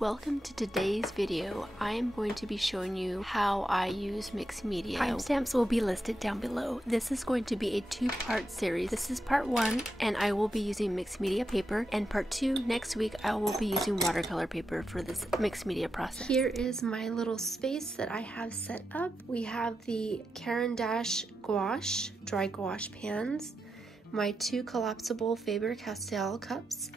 Welcome to today's video. I am going to be showing you how I use mixed media. Timestamps will be listed down below. This is going to be a two-part series. This is part 1 and I will be using mixed media paper, and part 2 next week I will be using watercolor paper for this mixed media process. Here is my little space that I have set up. We have the Caran gouache, dry gouache pans, my 2 collapsible Faber-Castell cups.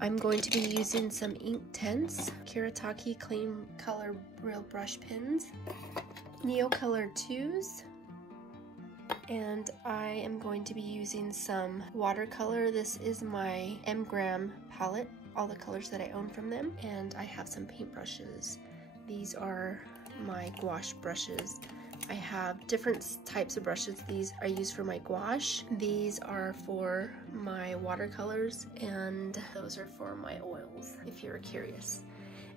I'm going to be using some ink tints, Kiritaki Clean Color Real Brush Pens, Neocolor 2s, and I am going to be using some watercolor. This is my M-Gram palette, all the colors that I own from them, and I have some paint brushes. These are my gouache brushes. I have different types of brushes. These I use for my gouache, these are for my watercolors, and those are for my oils, if you're curious.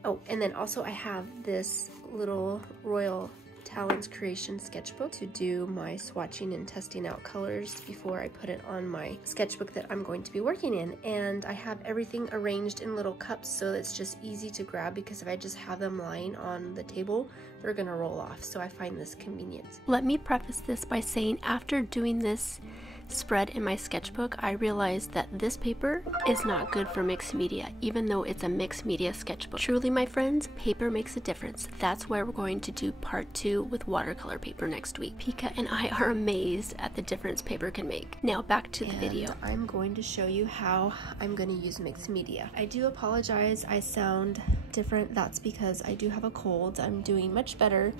Oh, and then also I have this little Royal Talons Creation sketchbook to do my swatching and testing out colors before I put it on my sketchbook that I'm going to be working in. And I have everything arranged in little cups so it's just easy to grab, because if I just have them lying on the table, they're gonna roll off, so I find this convenient. Let me preface this by saying, after doing this spread in my sketchbook, I realized that this paper is not good for mixed media, even though it's a mixed media sketchbook. Truly, my friends, paper makes a difference. That's why we're going to do part 2 with watercolor paper next week. Pika and I are amazed at the difference paper can make. Now back to the video. I'm going to show you how I'm going to use mixed media. I do apologize, I sound different. That's because I do have a cold. I'm doing much better,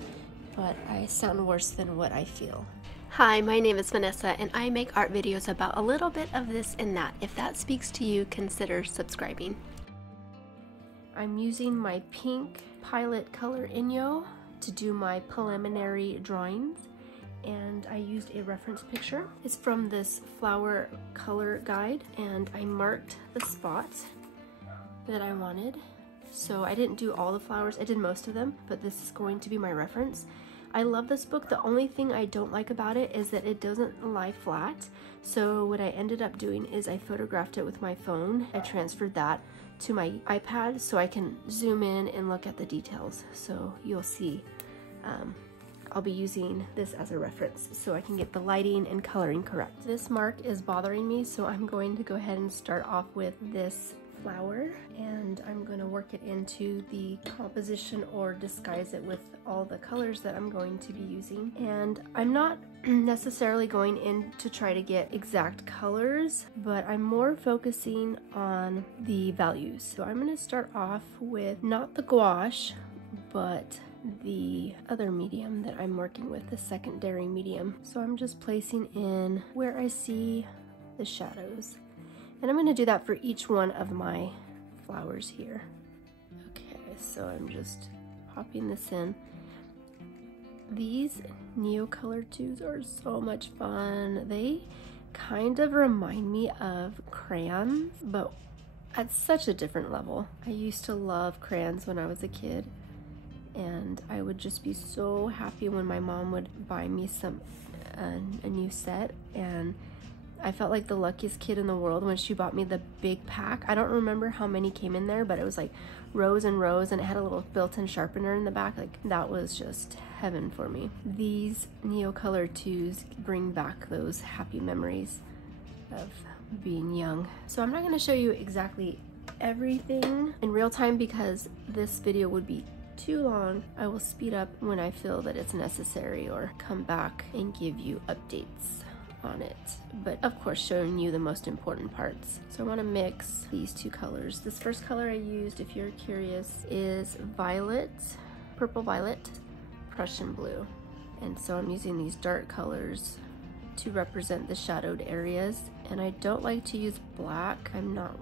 but I sound worse than what I feel. Hi, my name is Vanessa and I make art videos about a little bit of this and that. If that speaks to you, consider subscribing. I'm using my pink Pilot Color Inyo to do my preliminary drawings, and I used a reference picture. It's from this flower color guide, and I marked the spots that I wanted. So I didn't do all the flowers, I did most of them, but this is going to be my reference. I love this book. The only thing I don't like about it is that it doesn't lie flat. So what I ended up doing is I photographed it with my phone. I transferred that to my iPad so I can zoom in and look at the details. So you'll see I'll be using this as a reference so I can get the lighting and coloring correct. This mark is bothering me, so I'm going to go ahead and start off with this flower, and I'm going to work it into the composition or disguise it with all the colors that I'm going to be using. And I'm not necessarily going in to try to get exact colors, but I'm more focusing on the values. So I'm going to start off with not the gouache, but the other medium that I'm working with, the secondary medium. So I'm just placing in where I see the shadows. And I'm going to do that for each one of my flowers here. Okay, so I'm just popping this in. These Neocolor 2s are so much fun. They kind of remind me of crayons, but at such a different level. I used to love crayons when I was a kid, and I would just be so happy when my mom would buy me a new set, and I felt like the luckiest kid in the world when she bought me the big pack. I don't remember how many came in there, but it was like rows and rows, and it had a little built-in sharpener in the back. Like, that was just heaven for me. These Neocolor 2s bring back those happy memories of being young. So I'm not going to show you exactly everything in real time because this video would be too long. I will speed up when I feel that it's necessary or come back and give you updates on it, but of course showing you the most important parts. So I want to mix these 2 colors. This first color I used, if you're curious, is violet, purple violet, Prussian blue, and so I'm using these dark colors to represent the shadowed areas. And I don't like to use black. I'm not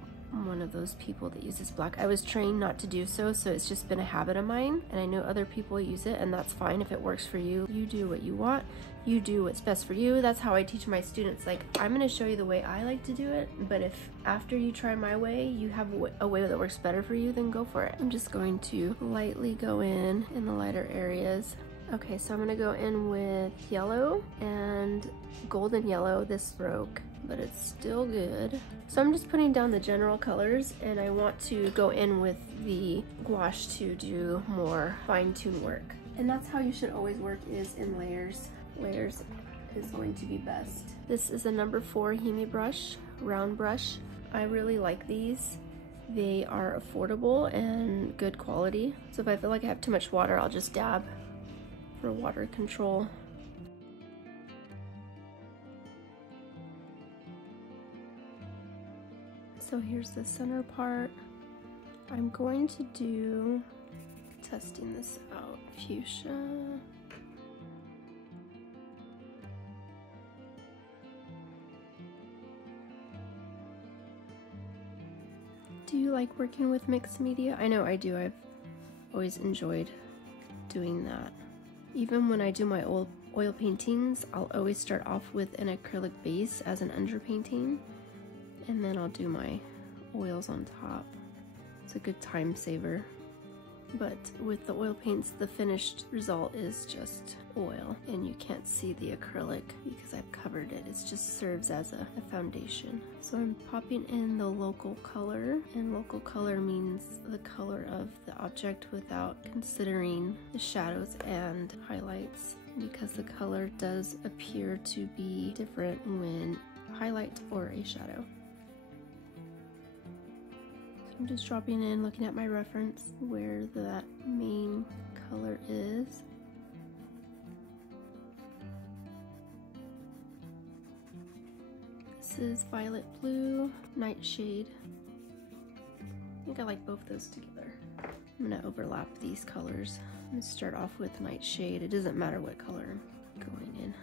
one of those people that uses black. I was trained not to do so, so it's just been a habit of mine, and I know other people use it, and that's fine. If it works for you, you do what you want, you do what's best for you. That's how I teach my students. Like, I'm going to show you the way I like to do it, but if after you try my way you have a way that works better for you, then go for it. I'm just going to lightly go in the lighter areas. Okay, so I'm going to go in with yellow and golden yellow, this stroke, but it's still good. So I'm just putting down the general colors, and I want to go in with the gouache to do more fine-tune work. And that's how you should always work, is in layers. Layers is going to be best. This is a number 4 Hemi brush, round brush. I really like these. They are affordable and good quality. So if I feel like I have too much water, I'll just dab for water control. So here's the center part. I'm going to do, testing this out, fuchsia. Do you like working with mixed media? I know I do. I've always enjoyed doing that. Even when I do my oil paintings, I'll always start off with an acrylic base as an underpainting, and then I'll do my oils on top. It's a good time saver. But with the oil paints, the finished result is just oil, and you can't see the acrylic because I've covered it. It just serves as a foundation. So I'm popping in the local color, and local color means the color of the object without considering the shadows and highlights, because the color does appear to be different when highlight or a shadow. I'm just dropping in, looking at my reference where that main color is. This is violet blue, nightshade. I think I like both those together. I'm gonna overlap these colors. I'm gonna start off with nightshade. It doesn't matter what color I'm going in.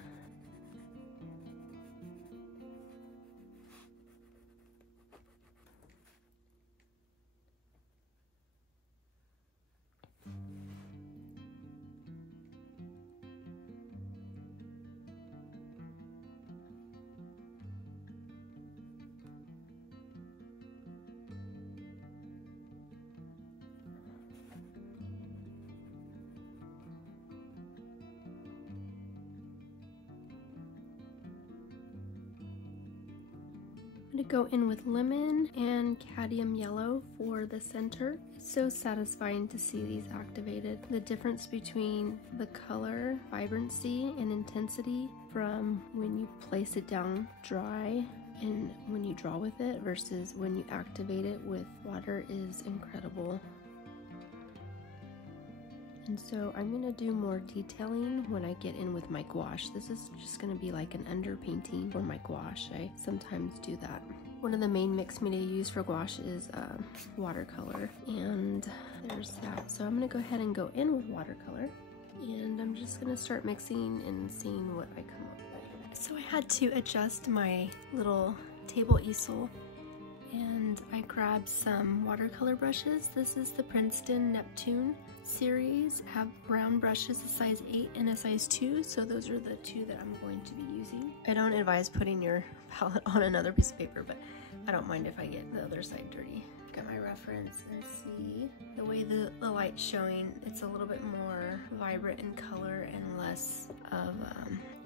I'm going to go in with lemon and cadmium yellow for the center. It's so satisfying to see these activated. The difference between the color vibrancy and intensity from when you place it down dry and when you draw with it versus when you activate it with water is incredible. And so I'm going to do more detailing when I get in with my gouache. This is just going to be like an underpainting for my gouache. I sometimes do that. One of the main mixed media I use for gouache is watercolor, and there's that. So I'm going to go ahead and go in with watercolor, and I'm just going to start mixing and seeing what I come up with. So I had to adjust my little table easel, and I grabbed some watercolor brushes. This is the Princeton Neptune series. I have round brushes, a size 8 and a size 2, so those are the two that I'm going to be using. I don't advise putting your palette on another piece of paper, but I don't mind if I get the other side dirty. Got my reference and see the way the light's showing. It's a little bit more vibrant in color and less of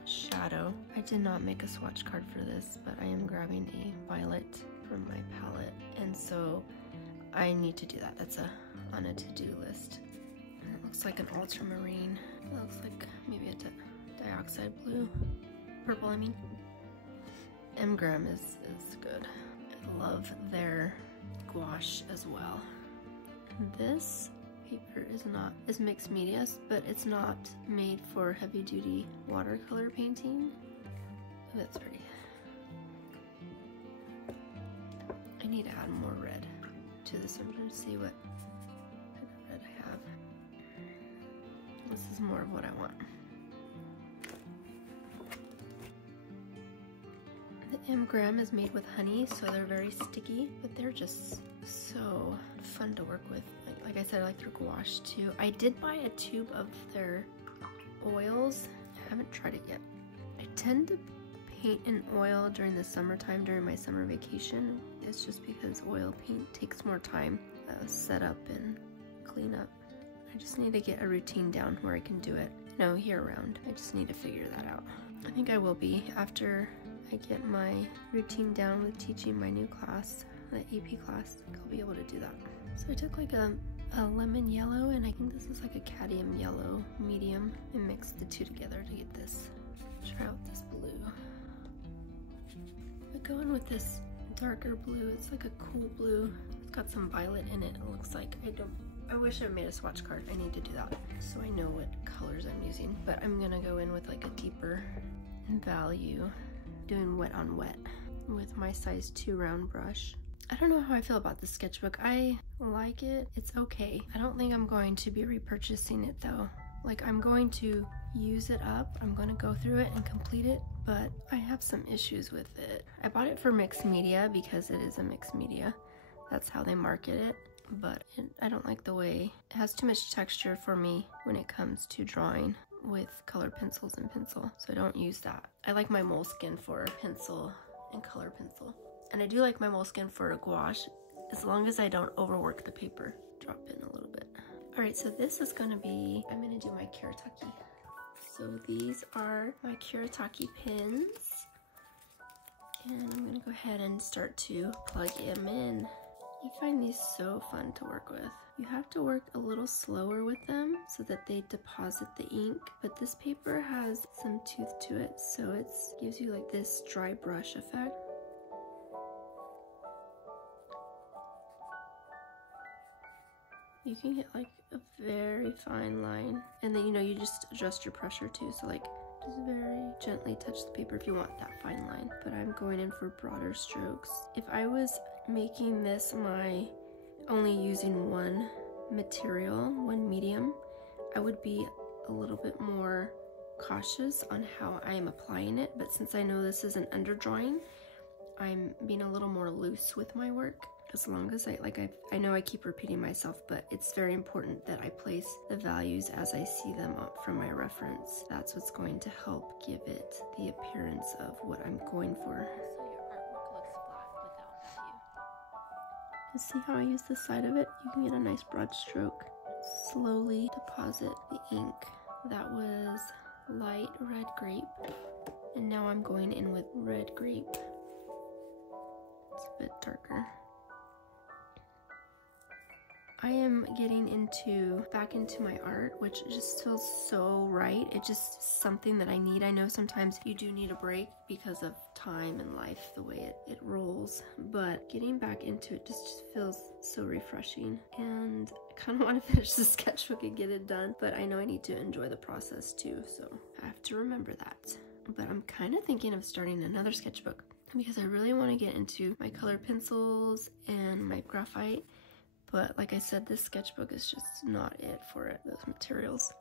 shadow. I did not make a swatch card for this, but I am grabbing a violet from my palette, and so I need to do that. That's on a to-do list. And it looks like an ultramarine. It looks like maybe a dioxide blue. Purple, I mean. M-Gram is good. I love their gouache as well. This paper is mixed media, but it's not made for heavy-duty watercolor painting. Oh, that's pretty. I need to add more red to this. I'm going to see what kind of red I have. This is more of what I want. The M-Gram is made with honey, so they're very sticky, but they're just so fun to work with. Like I said, I like their gouache too. I did buy a tube of their oils. I haven't tried it yet. I tend to paint in oil during the summertime, during my summer vacation. It's just because oil paint takes more time set up and clean up. I just need to get a routine down where I can do it, year round. I just need to figure that out. I think I will be after I get my routine down with teaching my new class, the AP class, I'll be able to do that. So I took like a lemon yellow, and I think this is like a cadmium yellow medium, and mixed the two together to get this. Try out this blue. But going with this darker blue, it's like a cool blue. It's got some violet in it, it looks like. I wish I made a swatch card. I need to do that so I know what colors I'm using. But I'm gonna go in with like a deeper value, doing wet on wet with my size 2 round brush. I don't know how I feel about this sketchbook. I like it. It's okay. I don't think I'm going to be repurchasing it though. Like, I'm going to use it up. I'm going to go through it and complete it, but I have some issues with it. I bought it for mixed media because it is a mixed media. That's how they market it, but I don't like the way it has too much texture for me when it comes to drawing with colored pencils and pencil, so I don't use that. I like my Moleskine for pencil and color pencil. And I do like my Moleskine for a gouache, as long as I don't overwork the paper. Drop in a little bit. All right, so this is gonna be, I'm gonna do my Kiritaki. So these are my Kiritaki pins. And I'm gonna go ahead and start to plug them in. I find these so fun to work with. You have to work a little slower with them so that they deposit the ink, but this paper has some tooth to it, so it gives you like this dry brush effect. You can get like a very fine line, and then you just adjust your pressure too, so like just very gently touch the paper if you want that fine line. But I'm going in for broader strokes. If I was making this only using one material, one medium, I would be a little bit more cautious on how I am applying it, but since I know this is an underdrawing, I'm being a little more loose with my work. As long as I know I keep repeating myself, but it's very important that I place the values as I see them up from my reference. That's what's going to help give it the appearance of what I'm going for. So your artwork looks flat without value. You see how I use the side of it? You can get a nice broad stroke. Slowly deposit the ink. That was light red grape, and now I'm going in with red grape. It's a bit darker. I am getting back into my art, which just feels so right. It's just something that I need. I know sometimes you do need a break because of time and life, the way it rolls, but getting back into it just feels so refreshing. And I kind of want to finish the sketchbook and get it done, but I know I need to enjoy the process too, so I have to remember that. But I'm kind of thinking of starting another sketchbook because I really want to get into my colored pencils and my graphite. But like I said, this sketchbook is just not it for those materials.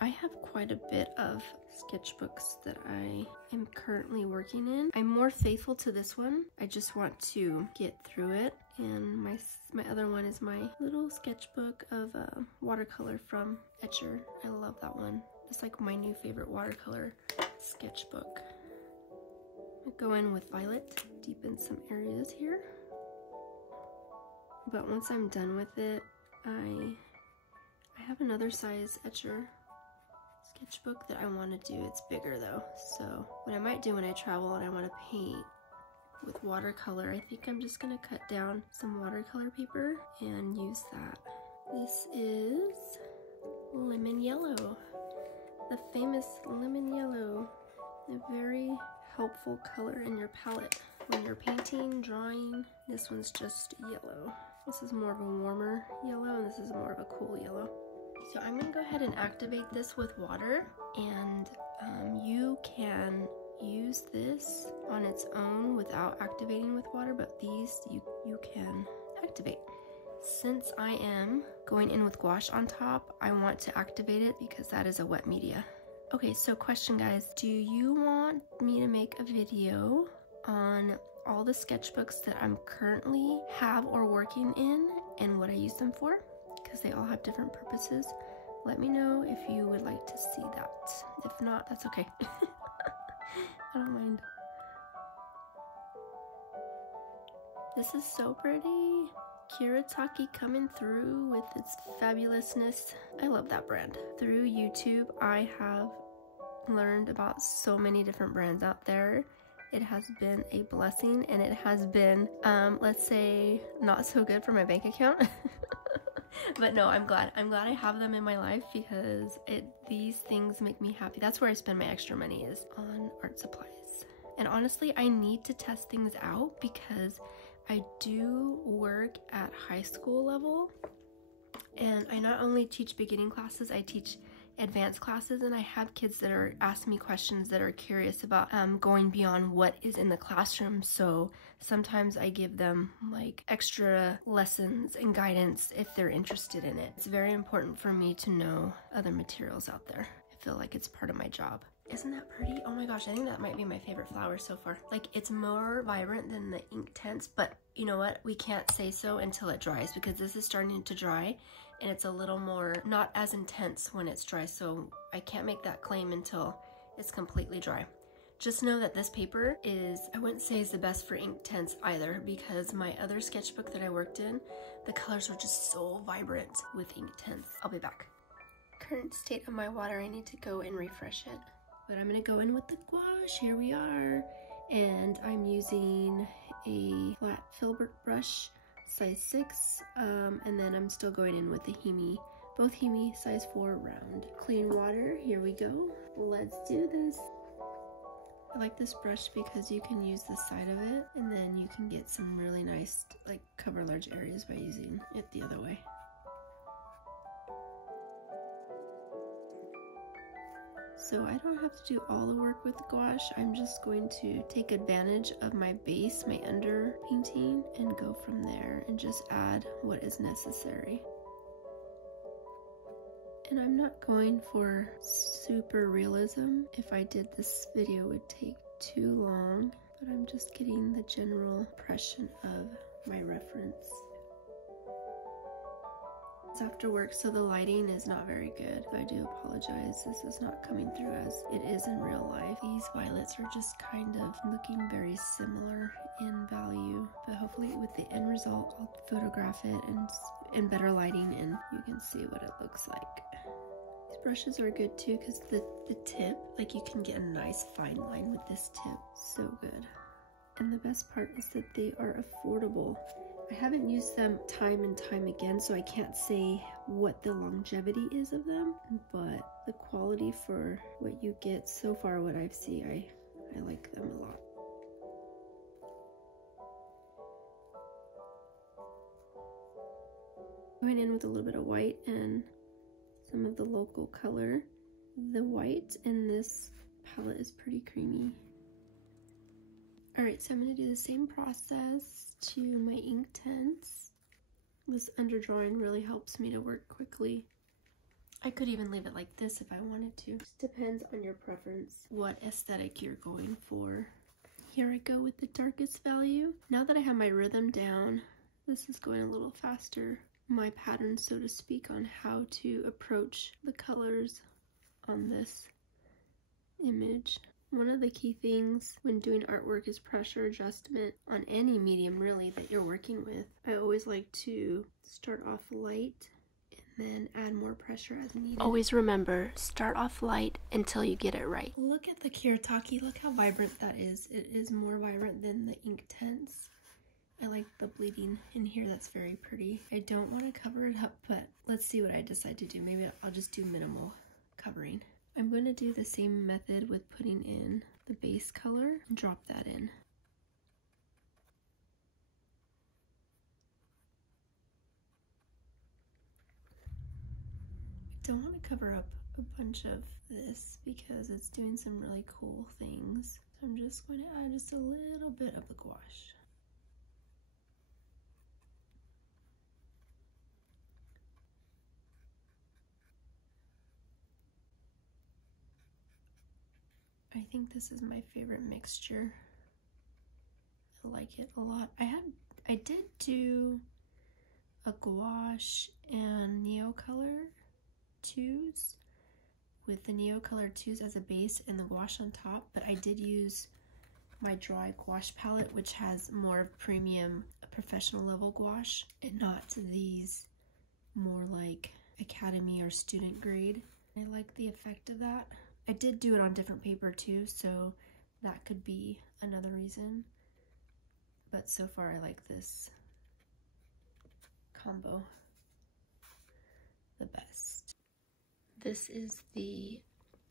I have quite a bit of sketchbooks that I am currently working in. I'm more faithful to this one. I just want to get through it. And my other one is my little sketchbook of watercolor from Etcher. I love that one. It's like my new favorite watercolor sketchbook. I go in with violet, deepen some areas here. But once I'm done with it, I have another size Etcher sketchbook that I want to do. It's bigger though, so what I might do when I travel and I want to paint with watercolor, I think I'm just going to cut down some watercolor paper and use that. This is lemon yellow, the famous lemon yellow, a very helpful color in your palette when you're painting, drawing. This one's just yellow. This is more of a warmer yellow, and this is more of a cool yellow. So I'm gonna go ahead and activate this with water, and you can use this on its own without activating with water, but these you can activate. Since I am going in with gouache on top, I want to activate it because that is a wet media. Okay, so question guys, do you want me to make a video on all the sketchbooks that I'm currently have or working in and what I use them for? Because they all have different purposes. Let me know if you would like to see that. If not, that's okay. I don't mind. This is so pretty. Kiritaki coming through with its fabulousness. I love that brand. Through YouTube, I have learned about so many different brands out there. It has been a blessing, and it has been, let's say, not so good for my bank account. But no, I'm glad I have them in my life, because these things make me happy. That's where I spend my extra money, is on art supplies. And honestly, I need to test things out, because I do work at high school level, and I not only teach beginning classes, I teach advanced classes, and I have kids that are asking me questions, that are curious about going beyond what is in the classroom. So sometimes I give them like extra lessons and guidance if they're interested in it. It's very important for me to know other materials out there. I feel like it's part of my job. Isn't that pretty? Oh my gosh, I think that might be my favorite flower so far. Like, it's more vibrant than the ink tints, but you know what? We can't say so until it dries, because this is starting to dry and it's a little more, not as intense when it's dry, so I can't make that claim until it's completely dry. Just know that this paper is, I wouldn't say is the best for ink tints either, because my other sketchbook that I worked in, the colors were just so vibrant with ink tints. I'll be back. Current state of my water, I need to go and refresh it. But I'm gonna go in with the gouache, here we are. And I'm using a flat filbert brush, size 6, and then I'm still going in with the Hemi, both Hemi size 4 round. Clean water, here we go. Let's do this. I like this brush because you can use the side of it, and then you can get some really nice, like, cover large areas by using it the other way. So I don't have to do all the work with gouache. I'm just going to take advantage of my base, my under painting, and go from there and just add what is necessary. And I'm not going for super realism. If I did this video, it would take too long, but I'm just getting the general impression of my reference. It's after work, so the lighting is not very good. I do apologize. This is not coming through as it is in real life. These violets are just kind of looking very similar in value, but hopefully with the end result, I'll photograph it and in better lighting, and you can see what it looks like. These brushes are good too, because the tip, like, you can get a nice fine line with this tip. So good. And the best part is that they are affordable. I haven't used them time and time again, so I can't say what the longevity is of them, but the quality for what you get so far, what I've seen, I like them a lot. Going in with a little bit of white and some of the local color. The white in this palette is pretty creamy. Alright, so I'm going to do the same process to my ink tints. This underdrawing really helps me to work quickly. I could even leave it like this if I wanted to. Just depends on your preference, what aesthetic you're going for. Here I go with the darkest value. Now that I have my rhythm down, this is going a little faster. My pattern, so to speak, on how to approach the colors on this image. One of the key things when doing artwork is pressure adjustment on any medium really that you're working with. I always like to start off light and then add more pressure as needed. Always remember, start off light until you get it right. Look at the Kiritaki, look how vibrant that is. It is more vibrant than the ink tints. I like the bleeding in here, that's very pretty. I don't want to cover it up, but let's see what I decide to do. Maybe I'll just do minimal covering. I'm going to do the same method with putting in the base color and drop that in. I don't want to cover up a bunch of this because it's doing some really cool things. So I'm just going to add just a little bit of the gouache. I think this is my favorite mixture. I like it a lot. I did do a gouache and Neocolor 2s with the Neocolor 2s as a base and the gouache on top, but I did use my dry gouache palette, which has more premium professional level gouache and not these more like academy or student grade. I like the effect of that. I did do it on different paper too, so that could be another reason. But so far I like this combo the best. This is the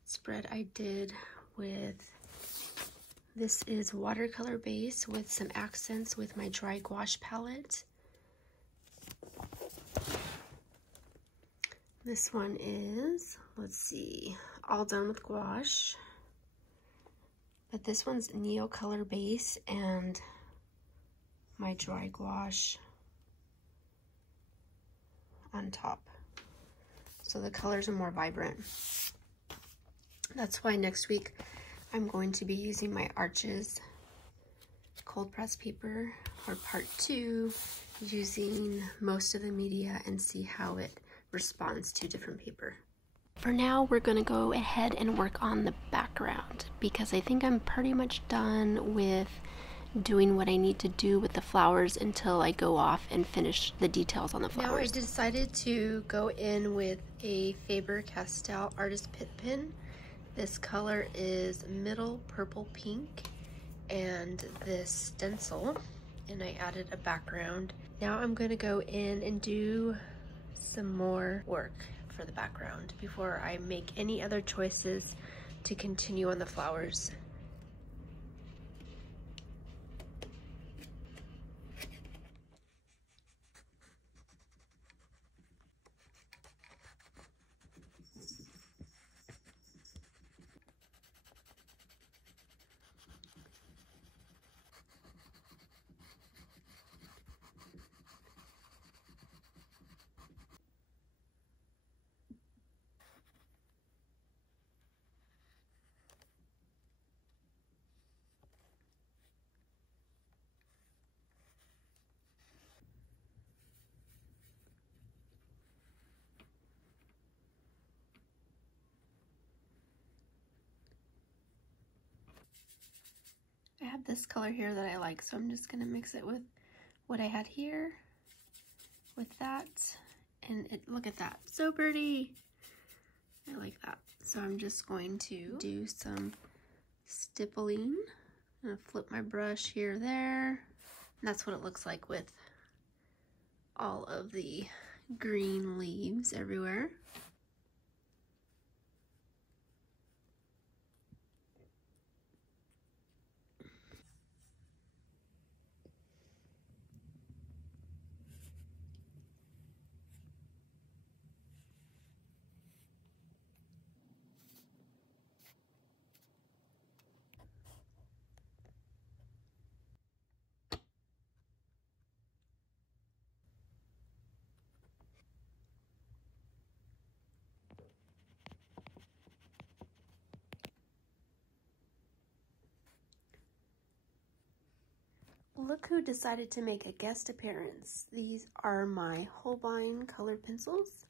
spread I did with, this is watercolor base with some accents with my dry gouache palette. This one is, let's see, all done with gouache. But this one's Neo color base and my dry gouache on top. So the colors are more vibrant. That's why next week I'm going to be using my Arches cold press paper for part 2, using most of the media and see how it responds to different paper. For now, we're gonna go ahead and work on the background because I think I'm pretty much done with doing what I need to do with the flowers until I go off and finish the details on the flowers. Now I decided to go in with a Faber-Castell Artist Pitt pen. This color is middle purple pink, and this stencil, and I added a background. Now I'm gonna go in and do some more work for the background before I make any other choices to continue on the flowers. I have this color here that I like, so I'm just gonna mix it with what I had here, with that, and look at that, so pretty. I like that. So I'm just going to do some stippling. I'm gonna flip my brush here, there, and that's what it looks like with all of the green leaves everywhere. Look who decided to make a guest appearance. These are my Holbein colored pencils.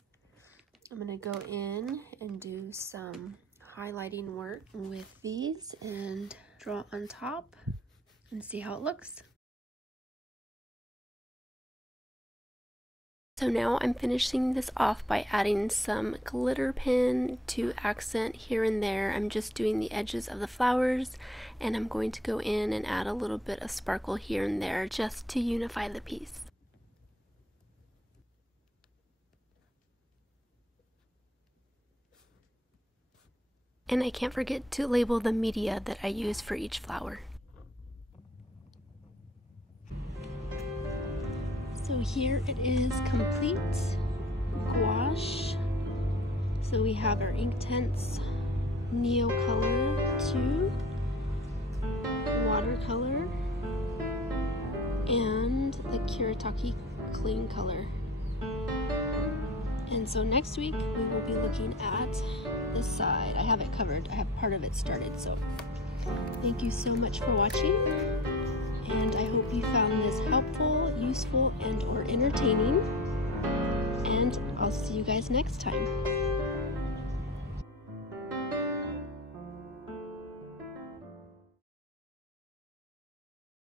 I'm gonna go in and do some highlighting work with these and draw on top and see how it looks. So now I'm finishing this off by adding some glitter pen to accent here and there. I'm just doing the edges of the flowers, and I'm going to go in and add a little bit of sparkle here and there just to unify the piece. And I can't forget to label the media that I use for each flower. So here it is complete, gouache. So we have our Inktense Neo color 2, watercolor, and the Kuretake clean color. And so next week we will be looking at this side. I have it covered, I have part of it started, so thank you so much for watching. And I hope you found this helpful, useful, and or entertaining. And I'll see you guys next time.